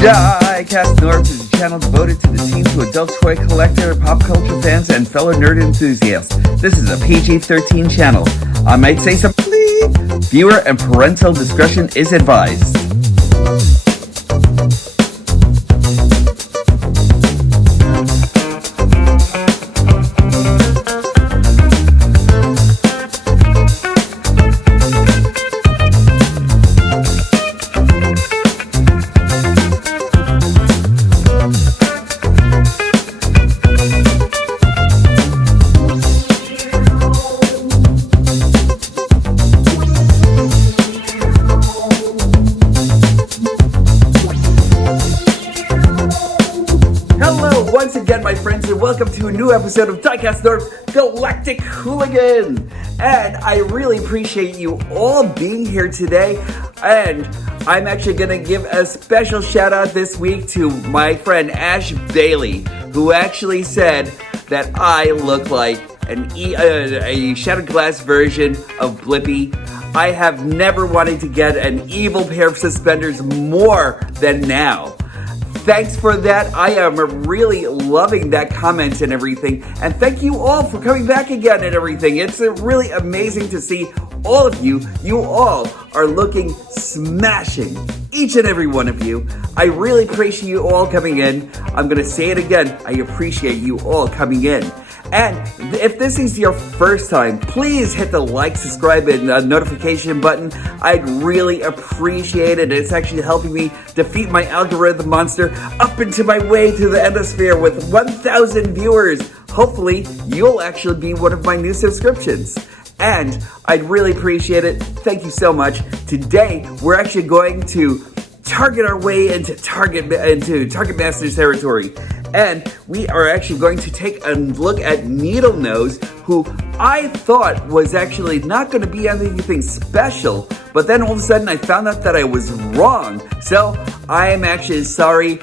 Diecast North is a channel devoted to the teen to adult toy collector, pop culture fans, and fellow nerd enthusiasts. This is a PG-13 channel. I might say something. Viewer and parental discretion is advised. Once again, my friends, and welcome to a new episode of Diecast North Galactic Hooligan. And I really appreciate you all being here today. And I'm actually going to give a special shout out this week to my friend Ash Bailey, who actually said that I look like a shattered glass version of Blippi. I have never wanted to get an evil pair of suspenders more than now. Thanks for that. I am really loving that comment and everything. And thank you all for coming back again and everything. It's really amazing to see all of you. You all are looking smashing. Each and every one of you. I really appreciate you all coming in. I'm going to say it again. I appreciate you all coming in. And if this is your first time, please hit the like, subscribe, and notification button. I'd really appreciate it. It's actually helping me defeat my algorithm monster up into my way to the endosphere with 1,000 viewers. Hopefully, you'll actually be one of my new subscriptions. And I'd really appreciate it. Thank you so much. Today, we're actually going to target our way into Target Master's territory. And we are actually going to take a look at Needlenose, who I thought was actually not going to be anything special, but then all of a sudden I found out that I was wrong. So I am actually sorry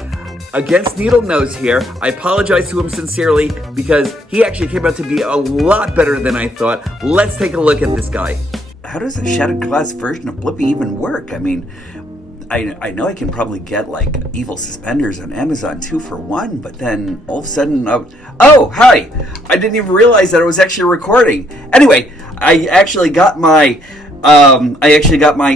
against Needlenose here. I apologize to him sincerely because he actually came out to be a lot better than I thought. Let's take a look at this guy. How does a shattered glass version of Blippi even work? I mean, I know I can probably get like evil suspenders on Amazon 2 for $1, but then all of a sudden, oh, hi! I didn't even realize that I was actually recording. Anyway, I actually got my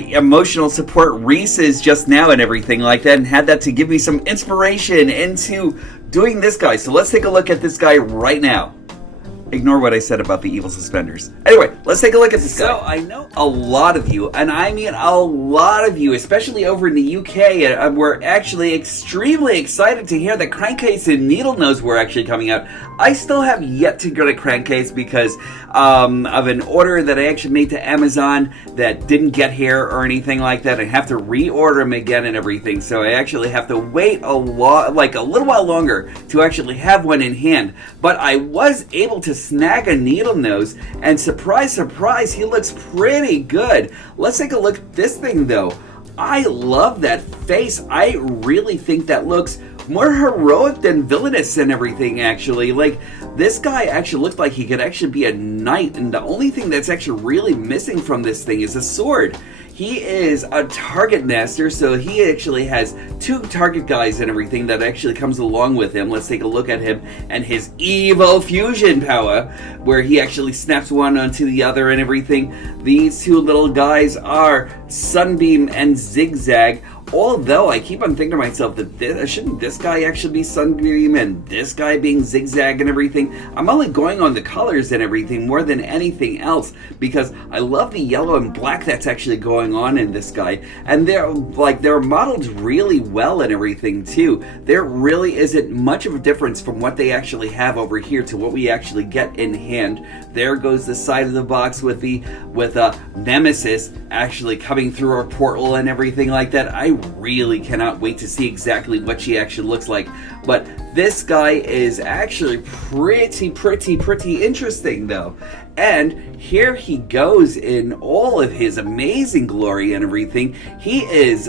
emotional support Reese's just now and everything like that, and had that to give me some inspiration into doing this guy. So let's take a look at this guy right now. Ignore what I said about the evil suspenders. Anyway, let's take a look at this guy. So, I know a lot of you, and I mean a lot of you, especially over in the UK, were actually extremely excited to hear that Crankcase and Needlenose were actually coming out. I still have yet to go to Crankcase because of an order that I actually made to Amazon that didn't get here or anything like that. I have to reorder them again and everything, so I actually have to wait a little while longer to actually have one in hand. But I was able to snag a Needlenose, and surprise, surprise, he looks pretty good. Let's take a look at this thing, though. I love that face. I really think that looks more heroic than villainous and everything, actually. Like, this guy actually looks like he could actually be a knight, and the only thing that's actually really missing from this thing is a sword. He is a target master, so he actually has 2 target guys and everything that actually comes along with him. Let's take a look at him and his evil fusion power, where he actually snaps one onto the other and everything. These 2 little guys are Sunbeam and Zigzag. Although I keep on thinking to myself that shouldn't this guy actually be Sunbeam and this guy being Zigzag and everything? I'm only going on the colors and everything more than anything else because I love the yellow and black that's actually going on in this guy, and they're modeled really well and everything too. There really isn't much of a difference from what they actually have over here to what we actually get in hand. There goes the side of the box with Nemesis actually coming through our portal and everything like that. I really cannot wait to see exactly what she actually looks like. But this guy is actually pretty interesting though. And here he goes in all of his amazing glory and everything. He is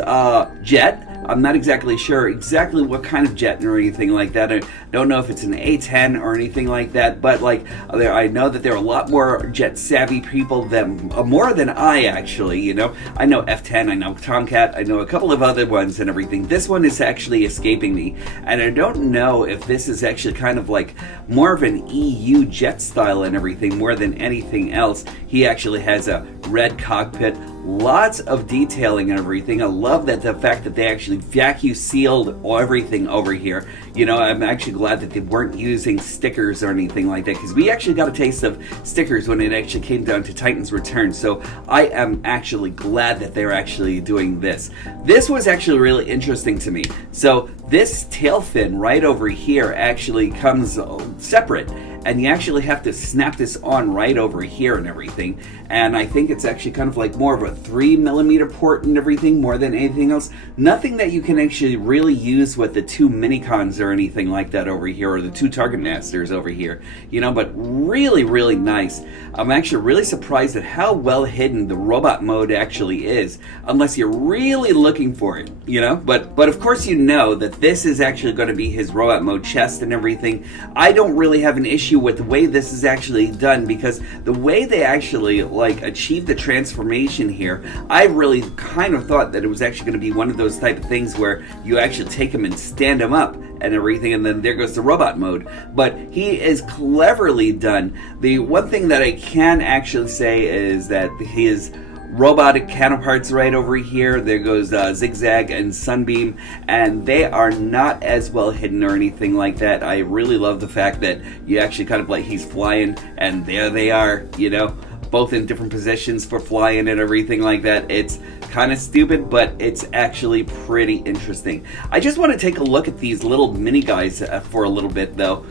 Jet, I'm not exactly sure exactly what kind of jet or anything like that. I don't know if it's an A-10 or anything like that, but like I know that there are a lot more jet savvy people than more than I actually, you know. I know F-10, I know Tomcat, I know a couple of other ones and everything. This one is actually escaping me, and I don't know if this is actually kind of like more of an EU jet style and everything more than anything else. He actually has a red cockpit, lots of detailing and everything. I love that the fact that they actually vacuum sealed everything over here. You know, I'm actually glad that they weren't using stickers or anything like that, because we actually got a taste of stickers when it actually came down to Titan's Return. So I am actually glad that they're actually doing this. This was actually really interesting to me. So this tail fin right over here actually comes separate, and you actually have to snap this on right over here and everything. And I think it's actually kind of like more of a 3mm port and everything more than anything else. Nothing that you can actually really use with the two Minicons or anything like that over here, or the two Target Masters over here, you know, but really, really nice. I'm actually really surprised at how well hidden the robot mode actually is, unless you're really looking for it, you know. But of course you know that this is actually going to be his robot mode chest and everything. I don't really have an issue with the way this is actually done, because the way they actually like achieve the transformation here, I really kind of thought that it was actually going to be one of those type of things where you actually take him and stand him up and everything, and then there goes the robot mode. But he is cleverly done. The one thing that I can actually say is that his robotic counterparts right over here, there goes Zigzag and Sunbeam, and they are not as well hidden or anything like that. I really love the fact that you actually kind of like, he's flying and there they are, you know, both in different positions for flying and everything like that. It's kind of stupid, but it's actually pretty interesting. I just want to take a look at these little mini guys for a little bit though.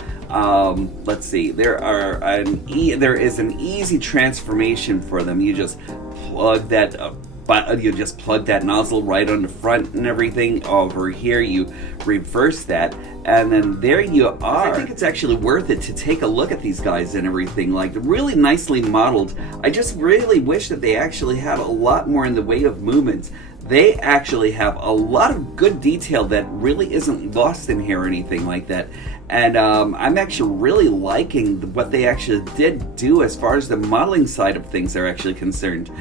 Let's see, there is an easy transformation for them. You just plug that nozzle right on the front and everything. Over here you reverse that, and then there you are. I think it's actually worth it to take a look at these guys and everything, like really nicely modeled. I just really wish that they actually had a lot more in the way of movements. They actually have a lot of good detail that really isn't lost in here or anything like that. And I'm actually really liking what they actually did do as far as the modeling side of things are actually concerned.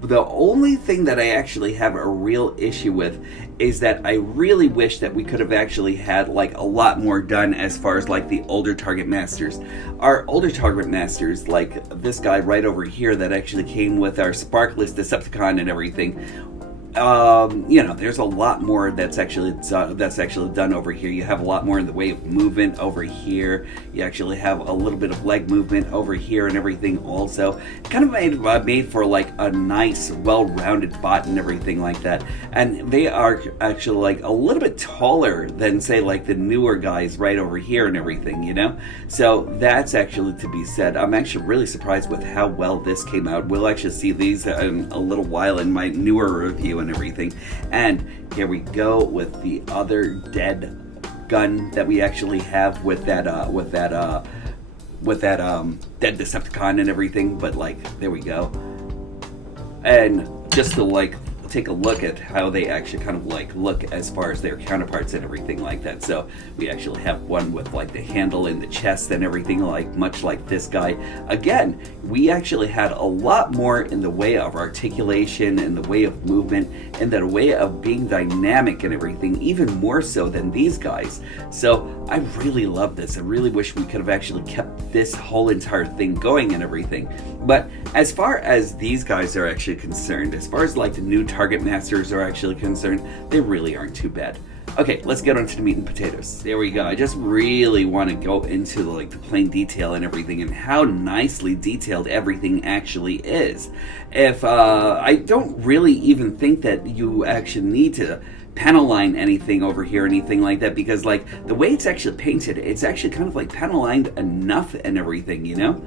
The only thing that I actually have a real issue with is that I really wish that we could have actually had like a lot more done as far as like the older Target Masters. Our older Target Masters, like this guy right over here that actually came with our Sparkless Decepticon and everything. You know, there's a lot more that's actually done over here. You have a lot more in the way of movement over here. You actually have a little bit of leg movement over here and everything also. Kind of made for like a nice, well-rounded bot and everything like that. And they are actually like a little bit taller than say like the newer guys right over here and everything, you know? So that's actually to be said. I'm actually really surprised with how well this came out. We'll actually see these in a little while in my newer review and everything. And here we go with the other dead gun that we actually have with that dead Decepticon and everything. But like, there we go. And just to like take a look at how they actually kind of like look as far as their counterparts and everything like that. So we actually have one with like the handle in the chest and everything, like much like this guy. Again, we actually had a lot more in the way of articulation, in the way of movement, in the way of being dynamic and everything, even more so than these guys. So I really love this. I really wish we could have actually kept this whole entire thing going and everything. But as far as these guys are actually concerned, as far as like the new Target Masters are actually concerned, they really aren't too bad. Okay, let's get on to the meat and potatoes. There we go. I just really want to go into like the plain detail and everything, and how nicely detailed everything actually is. If I don't really even think that you actually need to panel line anything over here, anything like that, because like the way it's actually painted, it's actually kind of like panel lined enough and everything, you know?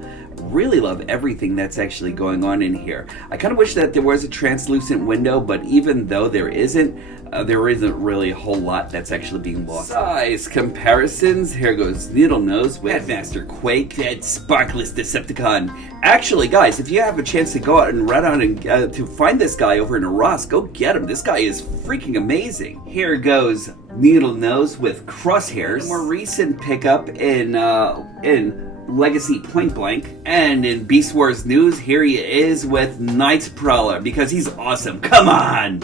Really love everything that's actually going on in here. I kind of wish that there was a translucent window, but even though there isn't really a whole lot that's actually being lost. Size comparisons. Here goes Needlenose with Headmaster Quake, Dead Sparkless Decepticon. Actually, guys, if you have a chance to go out and run out and to find this guy over in Ross, go get him. This guy is freaking amazing. amazing. Here goes Needlenose with Crosshairs. A more recent pickup in Legacy Point Blank. And in Beast Wars news, here he is with Night Prowler, because he's awesome. Come on!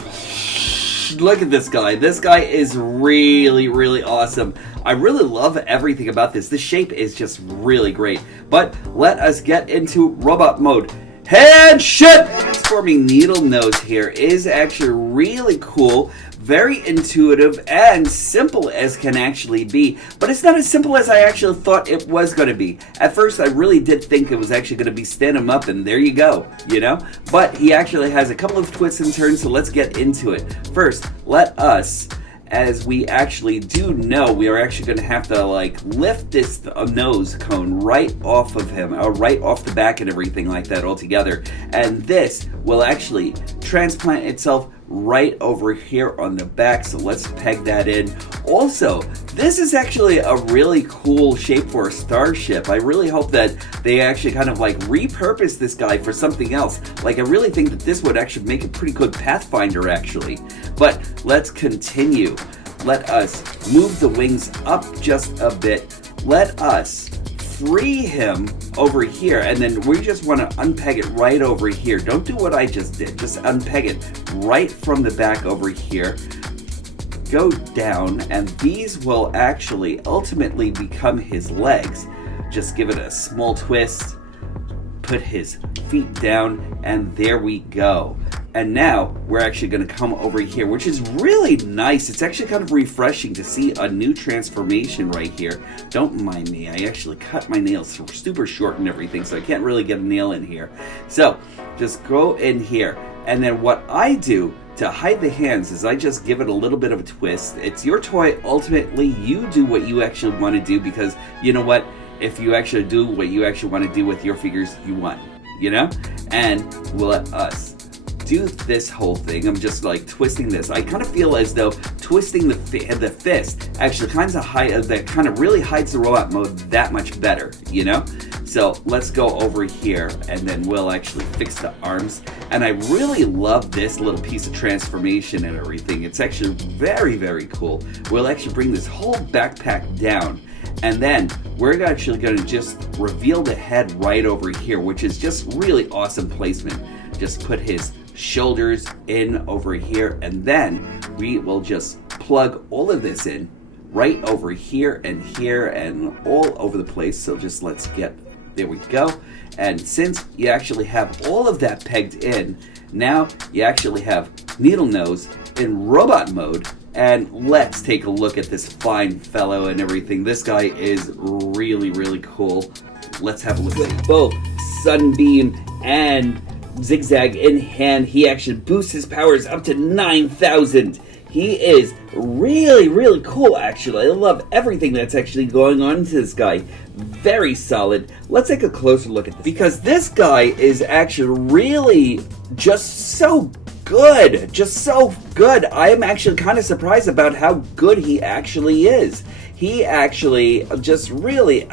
Look at this guy. This guy is really, really awesome. I really love everything about this. The shape is just really great. But let us get into robot mode. Headshot! Transforming Needlenose here is actually really cool, very intuitive, and simple as can actually be. But it's not as simple as I actually thought it was going to be. At first, I really did think it was actually going to be stand him up, and there you go, you know? But he actually has a couple of twists and turns, so let's get into it. First, let us, as we actually do know, we are actually going to have to like lift this nose cone right off of him, right off the back and everything like that altogether. And this will actually transplant itself right over here on the back, so let's peg that in. Also, this is actually a really cool shape for a starship. I really hope that they actually kind of like repurpose this guy for something else. Like, I really think that this would actually make a pretty good Pathfinder actually. But let's continue. Let us move the wings up just a bit. Let us free him over here, and then we just want to unpeg it right over here. Don't do what I just did. Just unpeg it right from the back over here. Go down, and these will actually ultimately become his legs. Just give it a small twist, put his feet down, and there we go. And now we're actually going to come over here, which is really nice. It's actually kind of refreshing to see a new transformation right here. Don't mind me. I actually cut my nails super short and everything, so I can't really get a nail in here. So just go in here. And then what I do to hide the hands is I just give it a little bit of a twist. It's your toy. Ultimately, you do what you actually want to do, because you know what? If you actually do what you actually want to do with your figures, you won. You know? And we'll let us do this whole thing. I'm just like twisting this. I kind of feel as though twisting the fist actually kind of really hides the robot mode that much better, you know? So let's go over here, and then we'll actually fix the arms. And I really love this little piece of transformation and everything. It's actually very, very cool. We'll actually bring this whole backpack down, and then we're actually going to just reveal the head right over here, which is just really awesome placement. Just put his shoulders in over here, and then we will just plug all of this in right over here and all over the place. So just let's get, there we go. And since you actually have all of that pegged in, now you actually have Needlenose in robot mode. And let's take a look at this fine fellow and everything. This guy is really, really cool. Let's have a look at both Sunbeam and Zigzag in hand. He actually boosts his powers up to 9,000. He is really, really cool, actually. I love everything that's actually going on to this guy. Very solid. Let's take a closer look at this, because this guy is actually really just so good. Just so good. I am actually kind of surprised about how good he actually is. He actually just really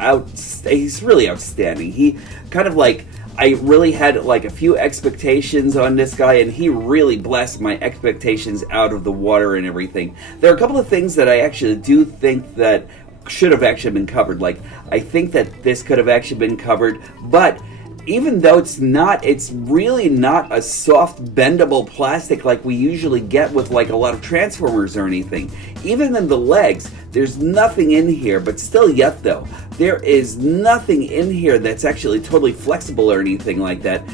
he's really outstanding. He kind of like, I really had like a few expectations on this guy, and he really blessed my expectations out of the water and everything. There are a couple of things that I actually do think that should have actually been covered. Like, I think that this could have actually been covered, but even though it's really not a soft, bendable plastic like we usually get with like a lot of Transformers or anything. Even in the legs, there's nothing in here, but still yet though, there is nothing in here that's actually totally flexible or anything like that.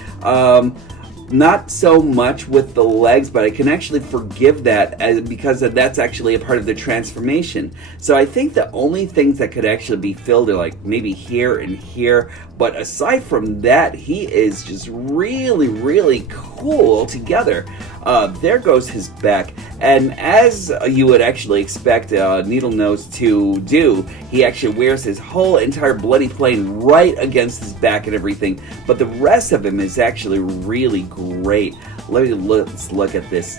Not so much with the legs, but I can actually forgive that because that's actually a part of the transformation. So I think the only things that could actually be filled are like maybe here and here. But aside from that, he is just really, really cool together. There goes his back. And as you would actually expect Needlenose to do, he actually wears his whole entire bloody plane right against his back and everything. But the rest of him is actually really great. Let's look at this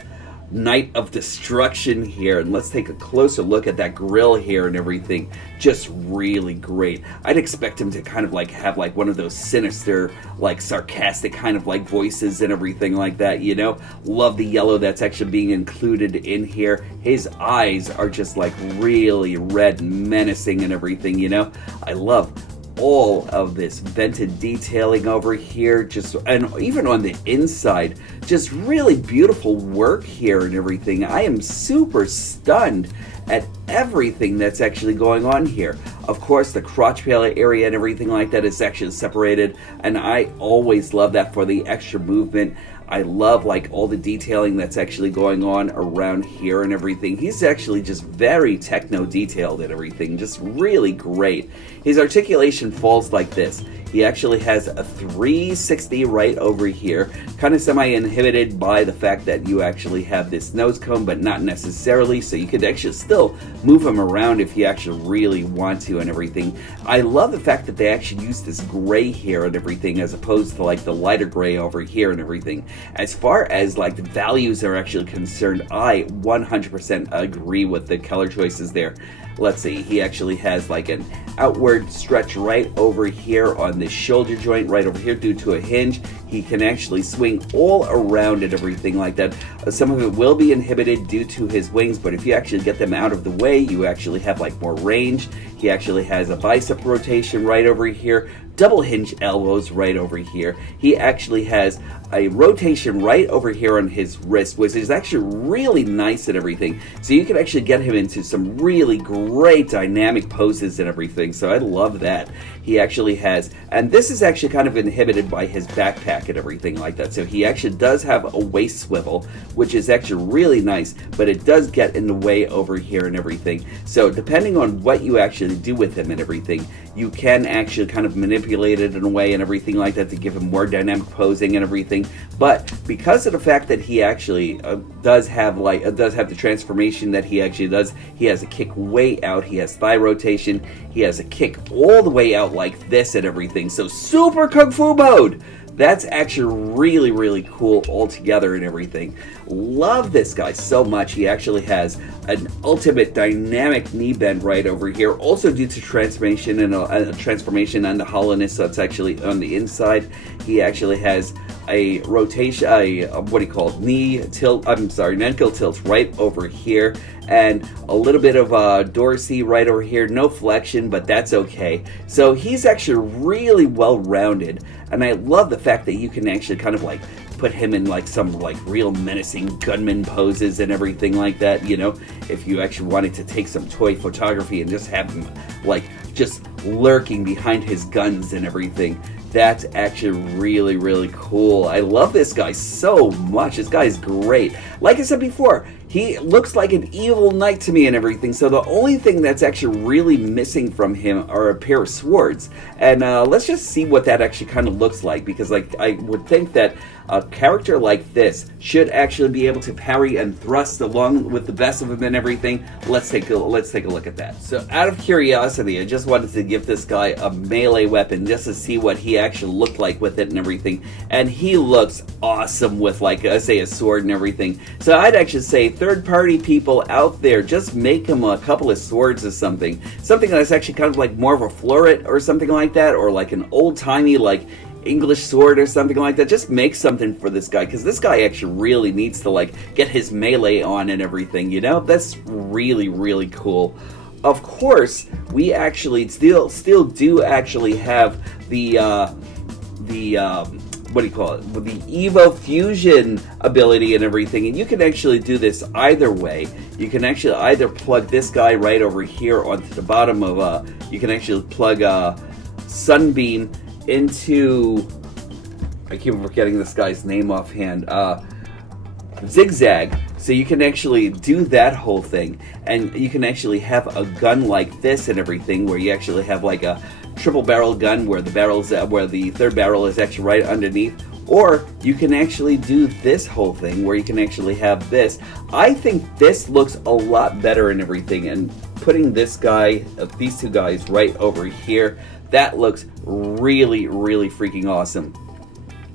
Knight of Destruction here. And let's take a closer look at that grill here and everything. Just really great. I'd expect him to kind of like have like one of those sinister, like sarcastic kind of like voices and everything like that, you know. Love the yellow that's actually being included in here. His eyes are just like really red and menacing and everything, you know. I love all of this vented detailing over here, just, and even on the inside, just really beautiful work here and everything. I am super stunned at everything that's actually going on here. Of course, the crotch palate area and everything like that is actually separated, and I always love that for the extra movement. I love like all the detailing that's actually going on around here and everything. He's actually just very techno detailed and everything, just really great. His articulation falls like this. He actually has a 360 right over here, kind of semi-inhibited by the fact that you actually have this nose cone, but not necessarily, so you could actually still move him around if you actually really want to and everything. I love the fact that they actually use this gray here and everything as opposed to like the lighter gray over here and everything. As far as like the values are actually concerned, I 100% agree with the color choices there. Let's see, he actually has like an outward stretch right over here on the shoulder joint right over here due to a hinge. He can actually swing all around and everything like that. Some of it will be inhibited due to his wings, but if you actually get them out of the way, you actually have like more range. He actually has a bicep rotation right over here, double hinge elbows right over here. He actually has a rotation right over here on his wrist, which is actually really nice and everything. So you can actually get him into some really great dynamic poses and everything. So I love that. He actually has, and this is actually kind of inhibited by his backpack and everything like that. So he actually does have a waist swivel, which is actually really nice, but it does get in the way over here and everything. So depending on what you actually do with him and everything, you can actually kind of manipulate it in a way and everything like that to give him more dynamic posing and everything. But because of the fact that he actually does have the transformation that he actually does, he has a kick way out, he has thigh rotation, he has a kick all the way out like this and everything. So super kung fu mode. That's actually really, really cool altogether and everything. Love this guy so much. He actually has an ultimate dynamic knee bend right over here, also due to transformation and a transformation and the hollowness that's actually on the inside. He actually has a rotation, knee tilt, ankle tilt right over here, and a little bit of dorsey right over here. No flexion, but that's okay. So he's actually really well rounded, and I love the fact that you can actually kind of like put him in like some like real menacing gunman poses and everything like that, you know, if you actually wanted to take some toy photography and just have him like just lurking behind his guns and everything. That's actually really, really cool. I love this guy so much. This guy is great. Like I said before, he looks like an evil knight to me and everything, so the only thing that's actually really missing from him are a pair of swords. And let's just see what that actually kind of looks like, because like I would think that a character like this should actually be able to parry and thrust along with the best of them and everything. Let's take a look at that. So out of curiosity, I just wanted to give this guy a melee weapon just to see what he actually looked like with it and everything. And he looks awesome with, like, I say, a sword and everything. So I'd actually say third-party people out there, just make him a couple of swords or something. Something that's actually kind of like more of a floret or something like that, or like an old-timey, like, English sword or something like that. Just make something for this guy, because this guy actually really needs to like get his melee on and everything, you know. That's really, really cool. Of course, we actually still do actually have the what do you call it, with the Evo Fusion ability and everything, and you can actually do this either way. You can actually either plug this guy right over here onto the bottom of you can actually plug Sunbeam into, I keep forgetting this guy's name offhand, Zigzag. So you can actually do that whole thing, and you can actually have a gun like this and everything, where you actually have like a triple barrel gun where the third barrel is actually right underneath. Or you can actually do this whole thing where you can actually have this. I think this looks a lot better and everything, and putting this guy, these two guys right over here, that looks really, really freaking awesome.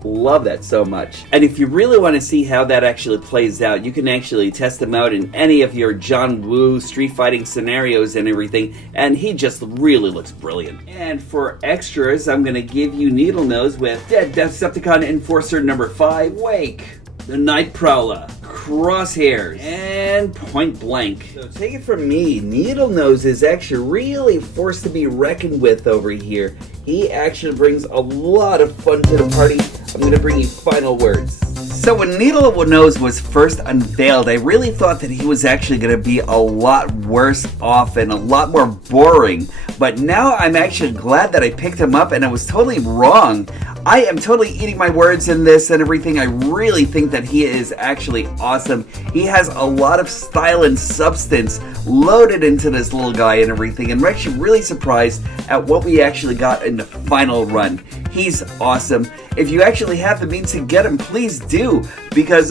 Love that so much. And if you really want to see how that actually plays out, you can actually test him out in any of your John Woo street fighting scenarios and everything, and he just really looks brilliant. And for extras, I'm going to give you Needlenose with Dead Decepticon Enforcer number 5, Wake, the Night Prowler, Crosshairs, and Point Blank. So take it from me, Needlenose is actually really a force to be reckoned with over here. He actually brings a lot of fun to the party. I'm going to bring you final words. So when Needlenose was first unveiled, I really thought that he was actually going to be a lot worse off and a lot more boring. But now I'm actually glad that I picked him up, and I was totally wrong. I am totally eating my words in this and everything. I really think that he is actually awesome. He has a lot of style and substance loaded into this little guy and everything, and we're actually really surprised at what we actually got in the final run. He's awesome. If you actually have the means to get him, please do, because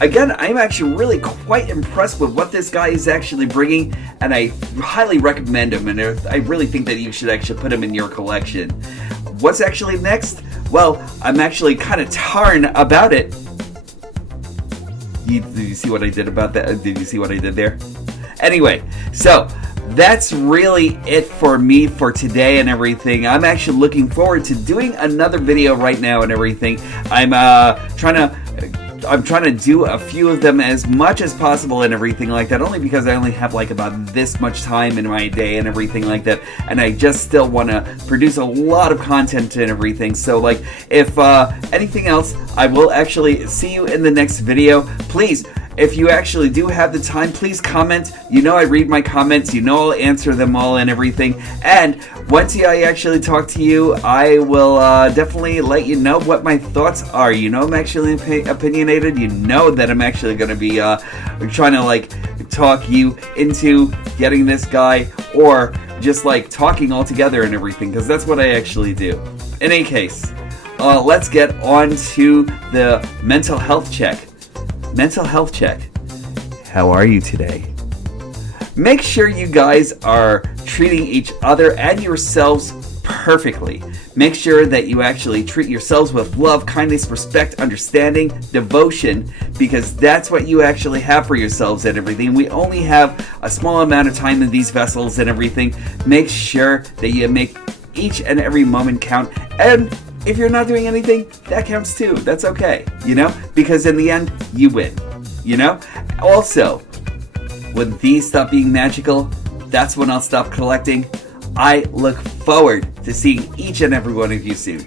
again, I'm actually really quite impressed with what this guy is actually bringing, and I highly recommend him, and I really think that you should actually put him in your collection. What's actually next? Well, I'm actually kind of torn about it. Did you see what I did about that? Did you see what I did there? Anyway, so that's really it for me for today and everything. I'm actually looking forward to doing another video right now and everything. I'm trying to do a few of them as much as possible and everything like that, only because I only have like about this much time in my day and everything like that, and I just still want to produce a lot of content and everything. So like, if anything else, I will actually see you in the next video. Please, if you actually do have the time, please comment. You know I read my comments. You know I'll answer them all and everything. And once I actually talk to you, I will definitely let you know what my thoughts are. You know I'm actually opinionated. You know that I'm actually going to be trying to like talk you into getting this guy, or just like talking all together and everything, because that's what I actually do. In any case, let's get on to the mental health check. Mental health check. How are you today? Make sure you guys are treating each other and yourselves perfectly. Make sure that you actually treat yourselves with love, kindness, respect, understanding, devotion, because that's what you actually have for yourselves and everything. We only have a small amount of time in these vessels and everything. Make sure that you make each and every moment count, and if you're not doing anything, that counts too. That's okay, you know? Because in the end, you win, you know? Also, when these stop being magical, that's when I'll stop collecting. I look forward to seeing each and every one of you soon.